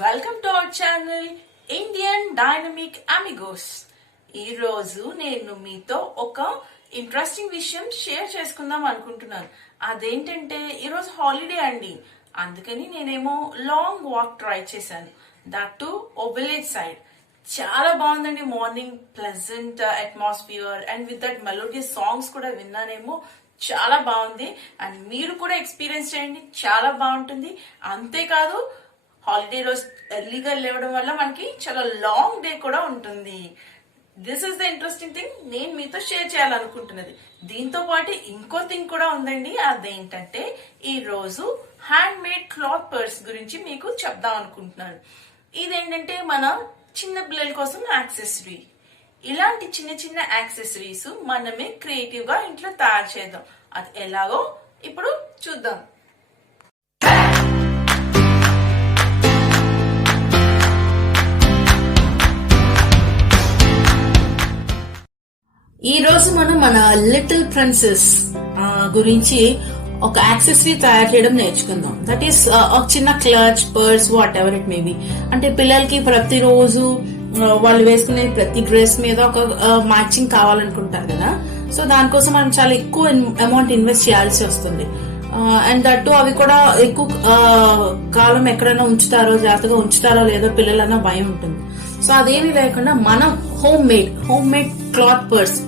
Welcome to our channel Indian dynamic Amigos. ఈ రోజు నేను మీతో ఒక ఇంట్రెస్టింగ్ విషయం షేర్ చేసుకుందాం అనుకుంటున్నాను. అదేంటంటే ఈరోజు హాలిడే అండి, అందుకని నేనేమో లాంగ్ వాక్ ట్రై చేశాను. That to village side. చాలా బాగుందండి. Morning pleasant atmosphere and with that melodious songs కూడా విన్నానేమో. చాలా బాగుంది. అండ్ మీరు కూడా ఎక్స్పీరియన్స్ చేయండి, చాలా బాగుంటుంది. అంతేకాదు హాలిడే రోజు ఎర్లీగా లేవడం వల్ల మనకి చాలా లాంగ్ డే కూడా ఉంటుంది. This is the interesting thing నేను మీతో షేర్ చేయాలనుకుంటున్నది. దీంతో పాటు ఇంకో థింగ్ కూడా ఉందండి. అదేంటంటే ఈ రోజు హ్యాండ్ మేడ్ క్లాత్ పర్స్ గురించి మీకు చెప్దాం అనుకుంటున్నాను. ఇదేంటంటే మన చిన్న పిల్లల కోసం యాక్సెసరీ. ఇలాంటి చిన్న చిన్న యాక్సెసరీస్ మనమే క్రియేటివ్ గా ఇంట్లో తయారు చేద్దాం. అది ఎలాగో ఇప్పుడు చూద్దాం. ఈ రోజు మనం మన లిటిల్ ప్రిన్సెస్ గురించి ఒక యాక్సెసరీ తయారు చేయడం నేర్చుకుందాం. దట్ ఈస్ ఒక చిన్న clutch, purse, what ever it may be. అంటే పిల్లలకి ప్రతిరోజు వాళ్ళు వేసుకునే ప్రతి డ్రెస్ మీద ఒక మ్యాచింగ్ కావాలనుకుంటారు కదా. సో దానికోసం మనం చాలా ఎక్కువ అమౌంట్ ఇన్వెస్ట్ చేయాల్సి వస్తుంది. అండ్ దట్టు అవి కూడా ఎక్కువ కాలం ఎక్కడైనా జాగ్రత్తగా ఉంచుతారో లేదో పిల్లలన్నా భయం ఉంటుంది. సో అదేమీ లేకుండా మనం హోమ్ మేడ్ క్లాత్ పర్స్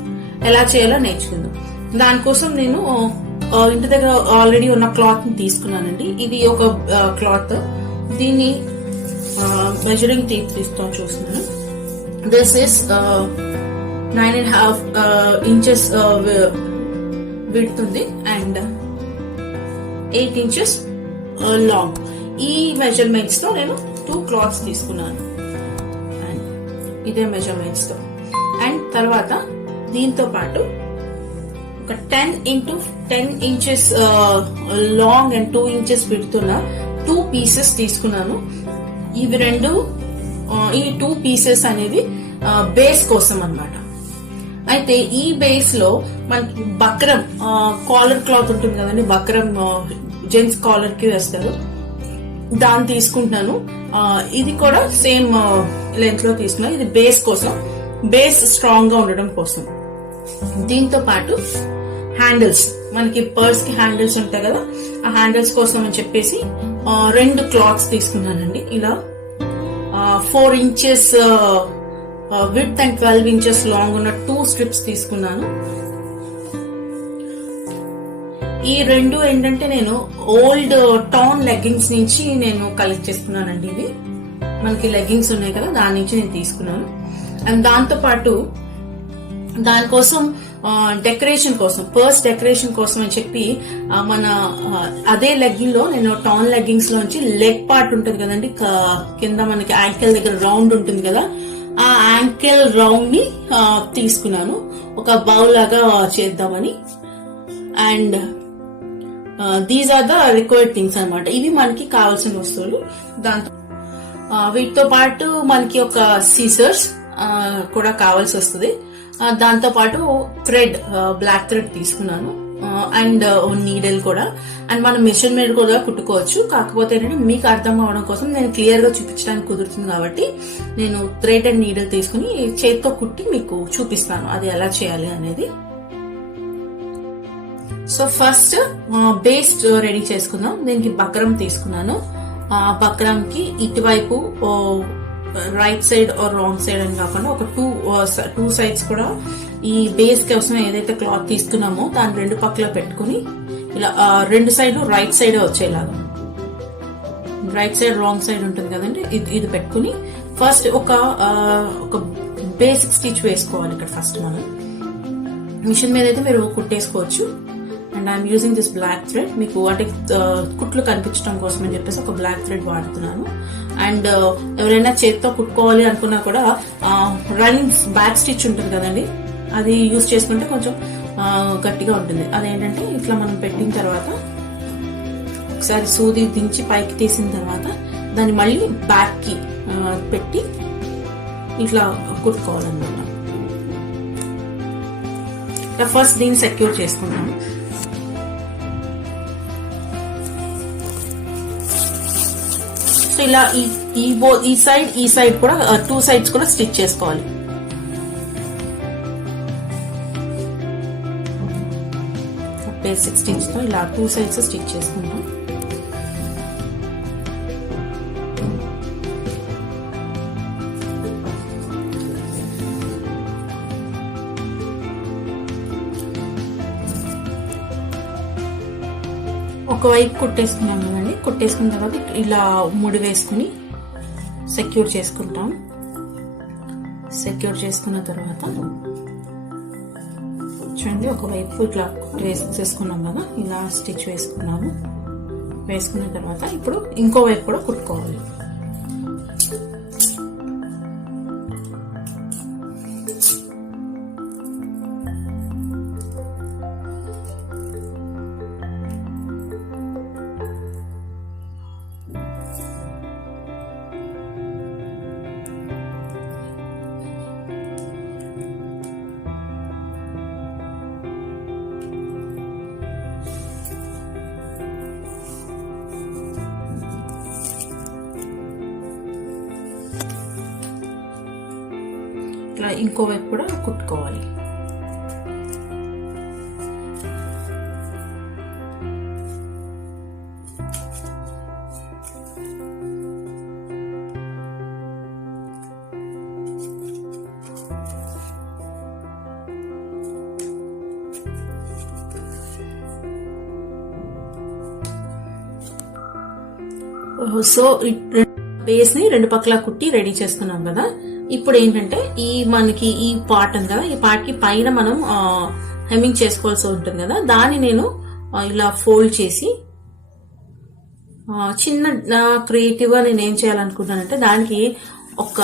ఎలా చేయాలో నేర్చుకుందాం. దానికోసం నేను ఇంటి దగ్గర ఆల్రెడీ ఉన్న క్లాత్ ని తీసుకున్నానండి. ఇది ఒక క్లాత్. దీన్ని మెజరింగ్ టేప్ తీసుకొని చూస్తున్నాను. దిస్ ఇస్ 9.5 inches విడ్త్ ఉంది అండ్ 8 inches లాంగ్. ఈ మెజర్మెంట్స్ తో నేను 2 క్లాత్స్ తీసుకున్నాను. అండ్ ఇదే మెజర్మెంట్స్ తో. అండ్ తర్వాత దీంతో పాటు ఒక 10 into 10 inches long and 2 inches width ఉన్న 2 pieces తీసుకున్నాను. ఇవి రెండు, ఈ 2 pieces అనేవి బేస్ కోసం అన్నమాట. అయితే ఈ బేస్ లో మనకి బక్రం కాలర్ క్లాత్ ఉంటుంది కదండి, బక్రం జెంట్స్ కాలర్ కి వేస్తారు, దాన్ని తీసుకుంటున్నాను. ఇది కూడా సేమ్ లెంత్ లో తీసుకున్నాను. ఇది బేస్ కోసం, బేస్ స్ట్రాంగ్ గా ఉండడం కోసం. దీంతో పాటు హ్యాండిల్స్, మనకి పర్స్ కి హ్యాండిల్స్ ఉంటాయి కదా, ఆ హ్యాండిల్స్ కోసం అని చెప్పేసి 2 క్లాత్స్ తీసుకున్నానండి. ఇలా 4 inches width and 12 inches long ఉన్న 2 strips తీసుకున్నాను. ఈ రెండు ఏంటంటే నేను ఓల్డ్ టౌన్ లెగ్గింగ్స్ నుంచి నేను కలెక్ట్ చేసుకున్నానండి. ఇవి మనకి లెగ్గింగ్స్ ఉన్నాయి కదా, దాని నుంచి నేను తీసుకున్నాను. అండ్ దాంతో పాటు దానికోసం డెకరేషన్ కోసం, పర్స్ డెకరేషన్ కోసం అని చెప్పి మన అదే లెగ్గింగ్ లో నేను టౌన్ లెగ్గింగ్స్ లోంచి లెగ్ పార్ట్ ఉంటుంది కదండి, కింద మనకి యాంకిల్ దగ్గర రౌండ్ ఉంటుంది కదా, ఆ యాంకిల్ రౌండ్ ని తీసుకున్నాను ఒక బౌల్ లాగా చేద్దామని. And these are the required things అనమాట. ఇవి మనకి కావాల్సిన వస్తువులు. దాంతో వీటితో పాటు మనకి ఒక సీజర్స్ కూడా కావాల్సి వస్తుంది. దాంతో పాటు థ్రెడ్, బ్లాక్ థ్రెడ్ తీసుకున్నాను. అండ్ నీడిల్ కూడా. అండ్ మనం మిషన్ మీద కూడా కుట్టుకోవచ్చు. కాకపోతే ఏంటంటే మీకు అర్థం అవడం కోసం నేను క్లియర్ గా చూపించడానికి కుదురుతుంది కాబట్టి నేను థ్రెడ్ అండ్ నీడిల్ తీసుకుని చేతితో కుట్టి మీకు చూపిస్తాను అది ఎలా చేయాలి అనేది. సో ఫస్ట్ బేస్ రెడీ చేసుకుందాం. దీనికి బక్రం తీసుకున్నాను. బక్రం కి ఇటువైపు right side or wrong side అని కాకుండా ఒక 2 sides కూడా ఈ బేస్ కోసం ఏదైతే క్లాత్ తీసుకున్నామో దాని 2 పక్కల పెట్టుకుని ఇలా 2 సైడ్ రైట్ సైడ్ వచ్చేలాగా, రైట్ సైడ్ రాంగ్ సైడ్ ఉంటుంది కదండి, ఇది పెట్టుకుని ఫస్ట్ ఒక బేసిక్ స్టిచ్ వేసుకోవాలి. ఇక్కడ ఫస్ట్ మనం మిషన్ మీద అయితే మీరు కుట్టేసుకోవచ్చు. And I'm using this black thread. మీకు అంటే కుట్లు కనిపించడం కోసం అని చెప్పేసి ఒక బ్లాక్ థ్రెడ్ వాడుతున్నాను. అండ్ ఎవరైనా చేతితో కుట్టుకోవాలి అనుకున్నా కూడా రన్నింగ్ బ్యాక్ స్టిచ్ ఉంటుంది కదండి, అది యూజ్ చేసుకుంటే కొంచెం గట్టిగా ఉంటుంది. అదేంటంటే ఇట్లా మనం పెట్టిన తర్వాత ఒకసారి సూది దించి పైకి తీసిన తర్వాత దాన్ని మళ్ళీ బ్యాక్ కి పెట్టి ఇట్లా కుట్టుకోవాలన్నమాట. ఫస్ట్ దీన్ని సెక్యూర్ చేసుకున్నాను. సో ఇలా ఈ సైడ్ కూడా 2 సైడ్స్ కూడా స్టిచ్ చేసుకోవాలి. బేసిక్ స్టిచ్ తో ఇలా 2 సైడ్స్ స్టిచ్ చేసుకుంటాం. ఒకవైపు కుట్టేసుకున్నాం కదండి. కుట్టేసుకున్న తర్వాత ఇలా ముడి వేసుకుని సెక్యూర్ చేసుకుంటాం. సెక్యూర్ చేసుకున్న తర్వాత చూడండి, ఒకవైపు ఇట్లా వేసేసుకున్నాం కదా, ఇలా స్టిచ్ వేసుకున్నాము. వేసుకున్న తర్వాత ఇప్పుడు ఇంకో వైపు కూడా కుట్టుకోవాలి. ఇట్లా ఇంకో వైపు కూడా కుట్టుకోవాలి. సో బేస్ ని 2 పక్కల కుట్టి రెడీ చేసుకున్నాం కదా. ఇప్పుడు ఏంటంటే మనకి ఈ పార్ట్ ఉంది కదా, ఈ పార్ట్ కి పైన మనం హెమ్మింగ్ చేసుకోవాల్సి ఉంటుంది కదా. దాన్ని నేను ఇలా ఫోల్డ్ చేసి చిన్న క్రియేటివ్ గా నేను ఏం చేయాలనుకుంటున్నానంటే, దానికి ఒక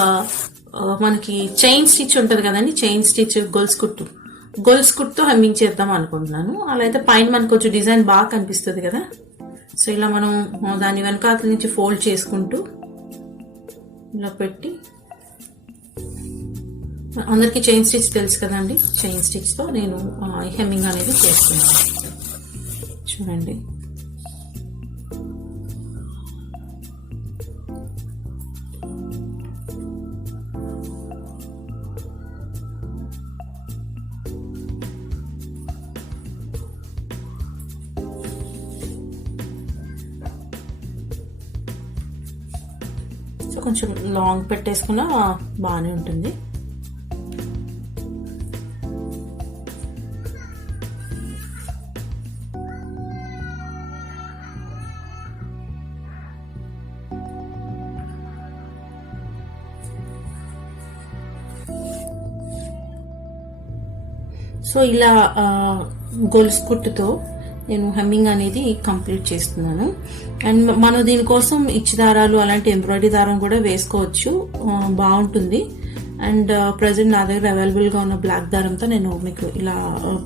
మనకి చైన్ స్టిచ్ ఉంటది కదండి, చైన్ స్టిచ్ గొలుసు కుట్టుతో హెమ్మింగ్ చేద్దాం అనుకుంటున్నాను. అలా అయితే పైన మనకు కొంచెం డిజైన్ బాగా కనిపిస్తుంది కదా. సో ఇలా మనం దాని వెనకాల నుంచి ఫోల్డ్ చేసుకుంటూ ఇలా పెట్టి, అందరికి చైన్ స్టిచ్ తెలుసు కదండి, చైన్ స్టిచ్ తో నేను హెమ్మింగ్ అనేది చేస్తున్నాను. చూడండి, సో కొంచెం లాంగ్ పెట్టేసుకున్నా బాగానే ఉంటుంది. సో ఇలా గొలుసు కుట్టుతో నేను హెమ్మింగ్ అనేది కంప్లీట్ చేస్తున్నాను. అండ్ మనం దీనికోసం ఇచ్చి దారాలు అలాంటి ఎంబ్రాయిడరీ దారం కూడా వేసుకోవచ్చు, బాగుంటుంది. అండ్ ప్రజెంట్ నా దగ్గర అవైలబుల్ గా ఉన్న బ్లాక్ దారంతో నేను మీకు ఇలా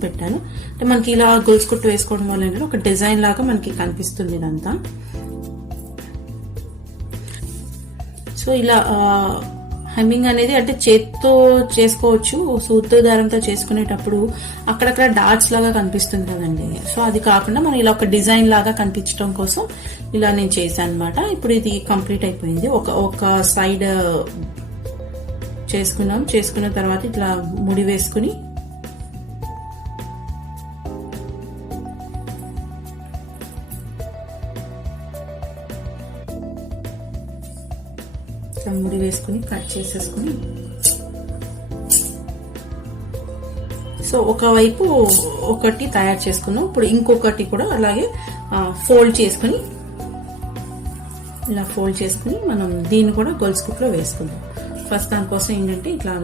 పెట్టాను. అంటే మనకి ఇలా గొలుసు కుట్టు వేసుకోవడం వల్ల ఏంటంటే ఒక డిజైన్ లాగా మనకి కనిపిస్తుంది ఇదంతా. సో ఇలా హెమ్మింగ్ అనేది అంటే చేత్తో చేసుకోవచ్చు, సూత్తో దారంతో చేసుకునేటప్పుడు అక్కడక్కడ డాట్స్ లాగా కనిపిస్తుంది కదండి. సో అది కాకుండా మనం ఇలా ఒక డిజైన్ లాగా కనిపించడం కోసం ఇలా నేను చేశాను అనమాట. ఇప్పుడు ఇది కంప్లీట్ అయిపోయింది. ఒక సైడ్ చేసుకున్న తర్వాత ఇట్లా ముడి వేసుకుని ముడి వేసుకుని కట్ చేసేసుకుని, సో ఒకవైపు ఒకటి తయారు చేసుకున్నాం. ఇప్పుడు ఇంకొకటి కూడా అలాగే ఫోల్డ్ చేసుకుని ఇలా ఫోల్డ్ చేసుకుని మనం దీన్ని కూడా గొలుసు కుట్లో వేసుకుందాం. ఫస్ట్ దానికోసం ఏంటంటే ఇట్లా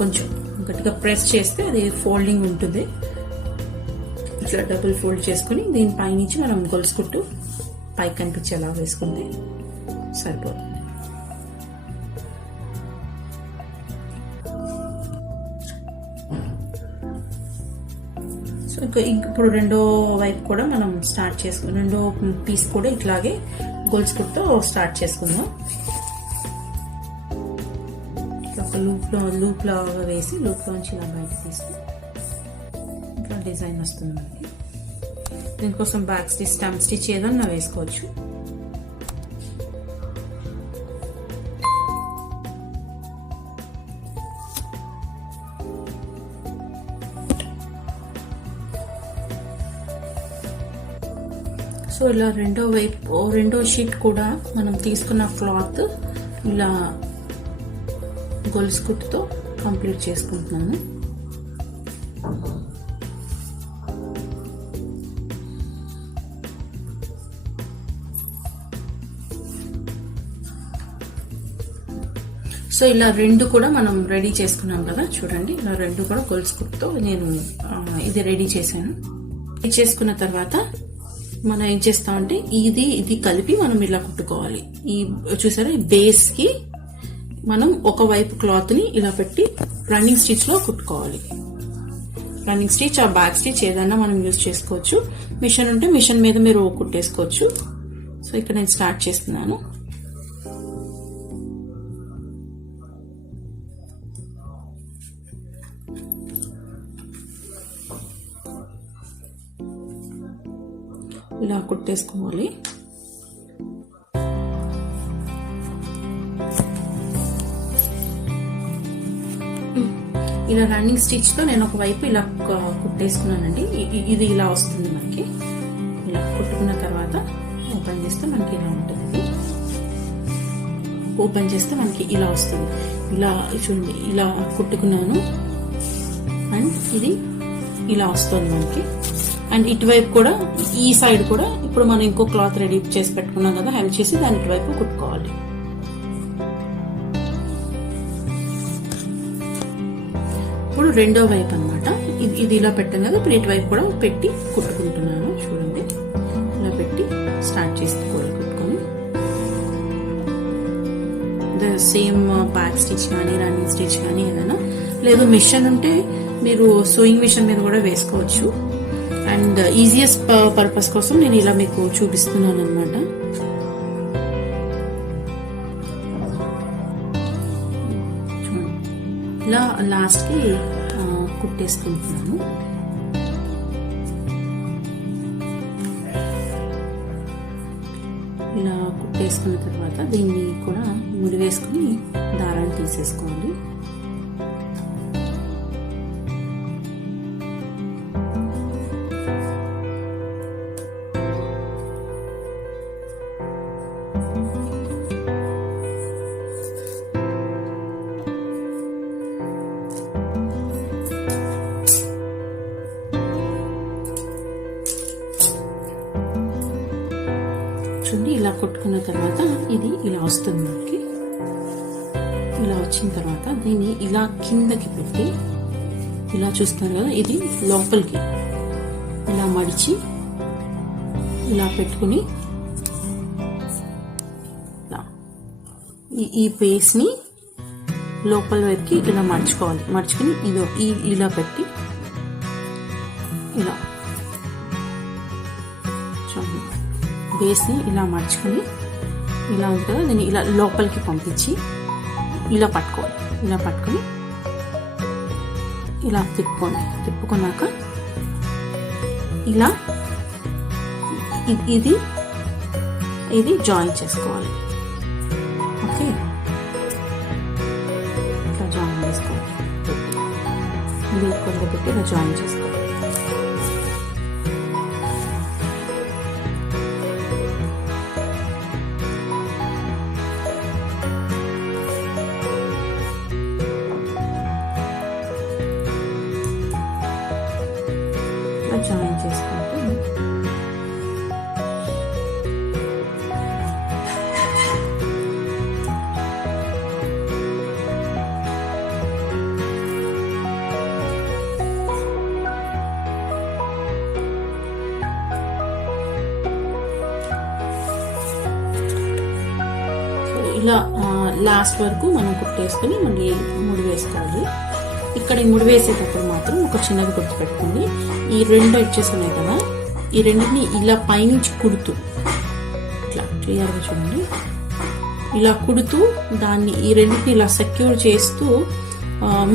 కొంచెం గట్టిగా ప్రెస్ చేస్తే అది ఫోల్డింగ్ ఉంటుంది. ఇట్లా డబుల్ ఫోల్డ్ చేసుకుని దీని పైనుంచి మనం గొలుసు కుట్టు పైకి కనిపించేలా వేసుకుంటే సరిపోతుంది. సో ఇప్పుడు రెండో వైపు కూడా మనం స్టార్ట్ చేసుకుని రెండో పీస్ కూడా ఇట్లాగే గొలుసు కుట్టుతో స్టార్ట్ చేసుకుందాం. ఒక లూప్ లాగా వేసి లూప్లోంచి ఇలా బయట తీసుకుని ఇట్లా డిజైన్ వస్తుంది మనకి. దీనికోసం బ్యాక్ స్టిచ్, స్టంప్ స్టిచ్ ఏదన్నా వేసుకోవచ్చు. సో ఇలా రెండో షీట్ కూడా మనం తీసుకున్న క్లాత్ ఇలా గొలుసు కుట్టుతో కంప్లీట్ చేసుకుంటున్నాను. సో ఇలా రెండు కూడా మనం రెడీ చేసుకున్నాం కదా, చూడండి ఇలా రెండు కూడా గొలుసు కుట్టుతో నేను ఇది రెడీ చేశాను. ఇది చేసుకున్న తర్వాత మనం ఏం చేస్తామంటే ఇది కలిపి మనం ఇలా కుట్టుకోవాలి. ఈ చూసారా, ఈ బేస్ కి మనం ఒకవైపు క్లాత్ ని ఇలా పెట్టి రన్నింగ్ స్టిచ్ లో కుట్టుకోవాలి. రన్నింగ్ స్టిచ్ ఆ బ్యాక్ స్టిచ్ ఏదైనా మనం యూజ్ చేసుకోవచ్చు. మిషన్ ఉంటే మిషన్ మీద మీరు కుట్టేసుకోవచ్చు. సో ఇక్కడ నేను స్టార్ట్ చేస్తున్నాను. ఇలా కుట్టేసుకోవాలి. ఇలా రన్నింగ్ స్టిచ్ తో నేను ఒకవైపు ఇలా కుట్టేసుకున్నానండి. ఇది ఇలా వస్తుంది మనకి. ఇలా కుట్టుకున్న తర్వాత ఓపెన్ చేస్తే మనకి ఇలా ఉంటుంది. ఓపెన్ చేస్తే మనకి ఇలా వస్తుంది. ఇలా చూడండి, ఇలా కుట్టుకున్నాను అండ్ ఇది ఇలా వస్తుంది మనకి. అండ్ ఇటువైపు కూడా, ఈ సైడ్ కూడా ఇప్పుడు మనం ఇంకో క్లాత్ రెడీ చేసి పెట్టుకున్నాం కదా, హెమ్ చేసి దాని ఇటువైపు కుట్టుకోవాలి. ఇప్పుడు రెండో వైపు అనమాట, ఇది ఇలా పెట్టాం కదా, ఇప్పుడు ఇటువైపు కూడా పెట్టి కుట్టుకుంటున్నాను. చూడండి ఇలా పెట్టి స్టార్ట్ చేసుకోవాలి కుట్టుకొని. సేమ్ బ్యాక్ స్టిచ్ కానీ రన్నింగ్ స్టిచ్ కానీ ఏదైనా, లేదు మిషన్ ఉంటే మీరు సూయింగ్ మిషన్ మీద కూడా వేసుకోవచ్చు. అండ్ ఈజియెస్ట్ పర్పస్ కోసం నేను ఇలా మీకు చూపిస్తున్నాను అనమాట. ఇలా లాస్ట్ కి కుట్టేసుకుంటున్నాను. ఇలా కుట్టేసుకున్న తర్వాత దీన్ని కూడా ముడి వేసుకుని దారాన్ని తీసేసుకోవాలి. చూడండి ఇలా కొట్టుకున్న తర్వాత ఇది ఇలా వస్తుంది మనకి. ఇలా వచ్చిన తర్వాత దీన్ని ఇలా కిందకి పెట్టి ఇలా చూస్తున్నారు కదా, ఇది లోపలికి ఇలా మడిచి ఇలా పెట్టుకుని ఈ బేస్ ని లోపల వైపుకి ఇలా మడుచుకోవాలి. మడుచుకుని ఇలా పెట్టి ఇలా బేస్ ని ఇలా మడుచుకుని ఇలా ఉంది కదా, దీన్ని ఇలా లోపలికి పంపించి ఇలా పట్టుకోవాలి. ఇలా పట్టుకుని ఇలా తిప్పుకున్నాక ఇలా ఇది జాయిన్ చేసుకోవాలి. ఓకే, ఇట్లా జాయిన్ చేసుకోవాలి. ఇది ఎక్కువగా పెట్టి ఇలా జాయిన్ చేసుకోవాలి. జాయిన్ చేసుకుంటే ఇలా లాస్ట్ వరకు మనం కుట్టేసుకుని మళ్ళీ ముడి వేసుకోవాలి. ఇక్కడ ఈ ముడి వేసేటప్పుడు మాత్రం ఒక చిన్నది గుర్తుపెట్టుకోండి. ఈ రెండు ఎడ్జెస్ ఉన్నాయి కదా, ఈ రెండింటిని ఇలా పైనుంచి కుడుతూ ఇట్లా క్లియర్గా చూడండి, ఇలా కుడుతూ దాన్ని ఈ రెండింటిని ఇలా సెక్యూర్ చేస్తూ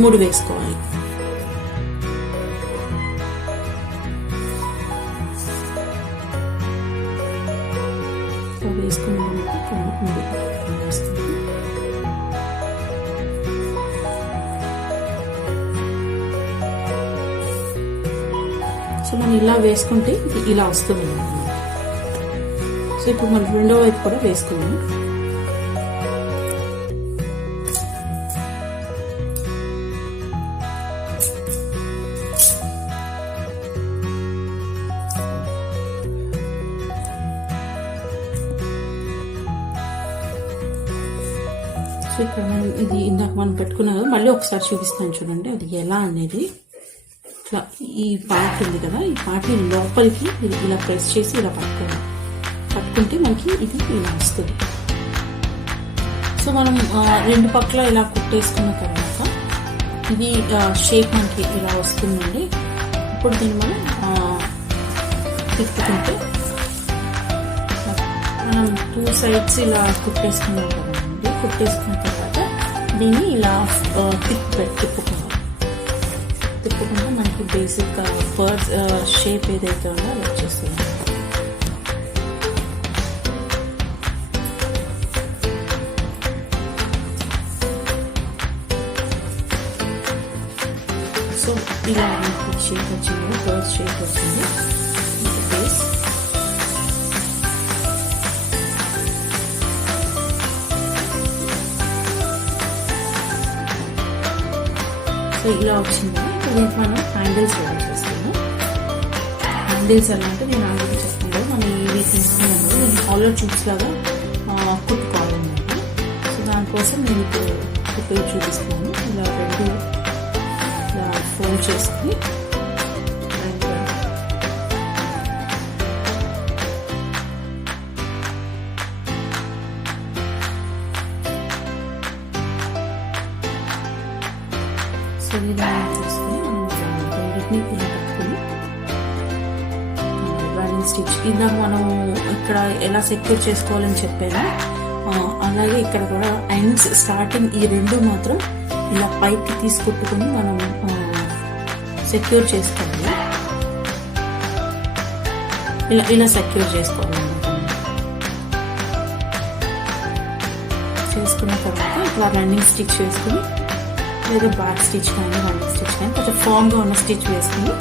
ముడి వేసుకోవాలి. వేసుకుని సో మనం ఇలా వేసుకుంటే ఇలా వస్తుంది. సో ఇప్పుడు మనం రెండో వైపు కూడా వేసుకున్నాము. సో ఇక్కడ ఇది ఇందాక మనం పెట్టుకున్నాం కదా, మళ్ళీ ఒకసారి చూపిస్తాను చూడండి అది ఎలా అనేది. ఇట్లా ఈ పార్ట్ ఉంది కదా, ఈ పార్ట్ని లోపలికి ఇలా ప్రెస్ చేసి ఇలా పట్టుకుంటే మనకి ఇది ఇలా వస్తుంది. సో మనం రెండు పక్కల ఇలా కుట్టేసుకున్న తర్వాత ఇది షేప్ మనకి ఇలా వస్తుందండి. ఇప్పుడు దీన్ని మనం తిప్పుకుంటే మనం 2 sides ఇలా కుట్టేసుకున్నాం కదండి. కుట్టేసుకున్న తర్వాత దీన్ని ఇలా తిప్పుకుంటే మనకి బేసిక్ పర్స్ షేప్ ఏదైతే ఉందో అది వచ్చేస్తుంది. సో ఇలా షేప్ వచ్చింది, పర్స్ షేప్ వచ్చింది బేస్. సో ఇలా వచ్చింది. దీనికి మనం హ్యాండిల్స్ ఎలా చేస్తాము. హ్యాండిల్స్ ఎలా అంటే నేను ఆల్రెడీ చెప్తాను, మనం ఇవి తీసుకున్నాము నేను హాలర్ ట్యూబ్స్ లాగా కుట్టుకోవాలన్నమాట. సో దానికోసం నేను ఇప్పుడు కుట్టులు చూపిస్తాను. ఇలా రెండు ఇలా ఫోల్డ్ చేసుకుని ఇలా తీసుకుని రెండింటిని ఇలా పట్టుకుని రన్నింగ్ స్టిచ్ ఇందాక మనం ఇక్కడ ఎలా సెక్యూర్ చేసుకోవాలని చెప్పాను, అలాగే ఇక్కడ కూడా ఎండ్స్ స్టార్టింగ్ ఈ రెండు మాత్రం ఇలా పైకి తీసుకొట్టుకుని మనం సెక్యూర్ చేసుకోవాలి. ఇలా సెక్యూర్ చేసుకోవాలన్నమాట. చేసుకున్న తర్వాత ఇట్లా రన్నింగ్ స్టిచ్ వేసుకుని లేదా బ్యాక్ స్టిచ్ కానీ రన్నింగ్ స్టిచ్ కానీ కొంచెం ఫామ్గా ఉన్న స్టిచ్ వేసుకుని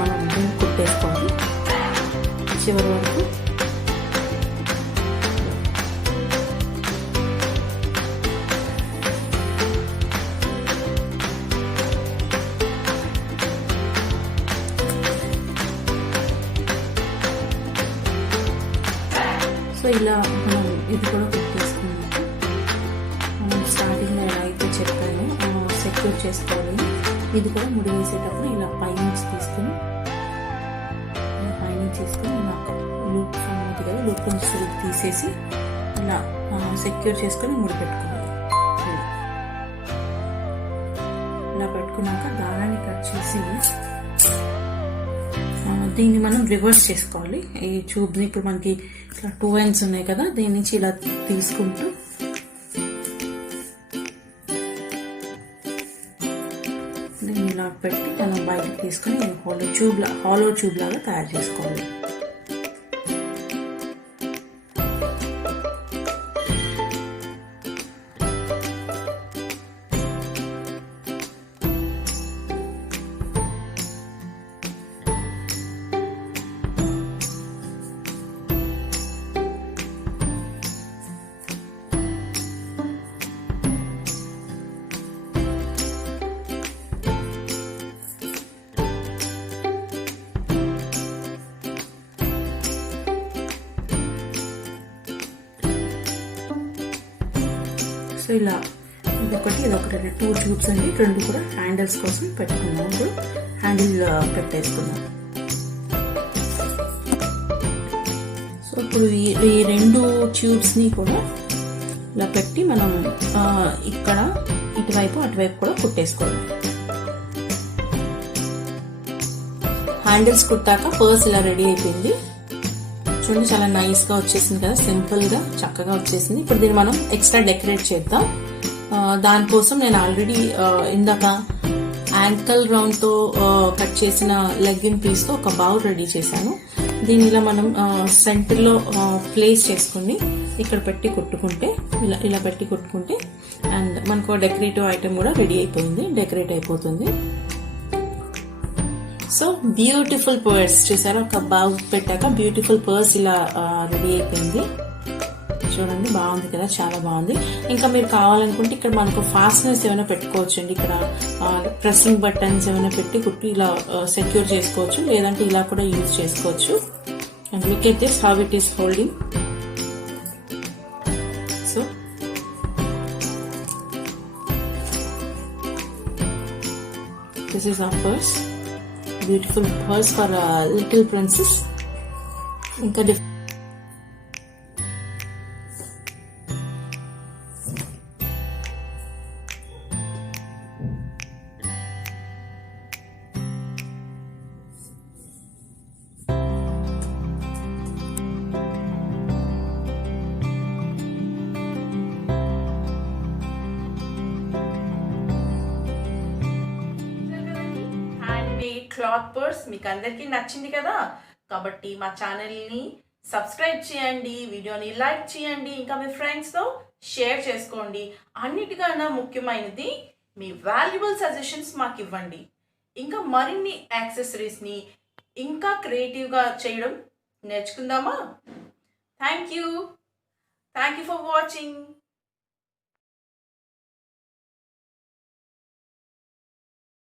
మనం కుట్టేసుకోవాలి చివరి వరకు. సో ఇలా మనం ఇది కూడా కుట్టేసుకున్నాము. మనం స్టార్టింగ్లో ఎలా అయితే చెప్పాను సెక్యూర్ చేసుకోవాలి. ఇది కూడా ముడి వేసేటప్పుడు ఇలా పైనుంచి తీసుకుని ఇలా లూప్ ఫామ్ అవుతుంది కదా, లూప్ నుంచి తీసేసి ఇలా సెక్యూర్ చేసుకొని ముడి పెట్టుకోవాలి. ఇలా పెట్టుకున్నాక దారాన్ని కట్ చేసి దీన్ని మనం రివర్స్ చేసుకోవాలి. ఈ ట్యూబ్ని ఇప్పుడు మనకి ఇట్లా 2 ends ఉన్నాయి కదా, దీని నుంచి ఇలా తీసుకుంటూ దీన్ని ఇలా పెట్టి మనం బయటకు తీసుకుని హాలో ట్యూబ్ లాగా తయారు చేసుకోవాలి. సో ఇలా ఇదొకటి 2 ట్యూబ్స్ అండి, 2 కూడా హ్యాండిల్స్ కోసం పెట్టుకున్నాం. ఇప్పుడు హ్యాండిల్ పెట్టేసుకున్నాం. సో ఇప్పుడు ఈ 2 ట్యూబ్స్ని కూడా ఇలా పెట్టి మనం ఇక్కడ ఇటువైపు అటువైపు కూడా కుట్టేసుకోవాలి. హ్యాండిల్స్ కుట్టాక పర్స్ ఇలా రెడీ అయిపోయింది. చూడండి చాలా నైస్ గా వచ్చేసింది కదా, సింపుల్ గా చక్కగా వచ్చేసింది. ఇప్పుడు దీన్ని మనం ఎక్స్ట్రా డెకరేట్ చేద్దాం. దానికోసం నేను ఆల్రెడీ ఇందాక యాంకల్ రౌండ్ తో కట్ చేసిన లెగ్గిన్ పీస్ తో ఒక బౌల్ రెడీ చేశాను. దీన్ని ఇలా మనం సెంటర్ లో ప్లేస్ చేసుకుని ఇక్కడ పెట్టి కుట్టుకుంటే ఇలా పెట్టి కుట్టుకుంటే అండ్ మనకు డెకరేటివ్ ఐటమ్ కూడా రెడీ అయిపోయింది, డెకరేట్ అయిపోతుంది. సో బ్యూటిఫుల్ పర్స్ చూసారా, ఒక బాగ్ పెట్టాక బ్యూటిఫుల్ పర్స్ ఇలా రెడీ అయిపోయింది. చూడండి బాగుంది కదా, చాలా బాగుంది. ఇంకా మీరు కావాలనుకుంటే ఇక్కడ మనకు ఫాస్ట్నెస్ ఏమైనా పెట్టుకోవచ్చు అండి. ఇక్కడ ప్రెస్సింగ్ బటన్స్ ఏమైనా పెట్టి కుట్టి ఇలా సెక్యూర్ చేసుకోవచ్చు, లేదంటే ఇలా కూడా యూజ్ చేసుకోవచ్చు. And look at this how it is holding. So this is our purse, beautiful purse for a little princess. ఇంకా క్లాత్ పర్స్ మీకు అందరికీ నచ్చింది కదా, కాబట్టి మా ఛానల్ని సబ్స్క్రైబ్ చేయండి, వీడియోని లైక్ చేయండి, ఇంకా మీ ఫ్రెండ్స్తో షేర్ చేసుకోండి. అన్నిటికన్నా ముఖ్యమైనది మీ వాల్యుబుల్ సజెషన్స్ మాకు ఇవ్వండి. ఇంకా మరిన్ని యాక్సెసరీస్ని ఇంకా క్రియేటివ్గా చేయడం నేర్చుకుందామా? Thank you for watching.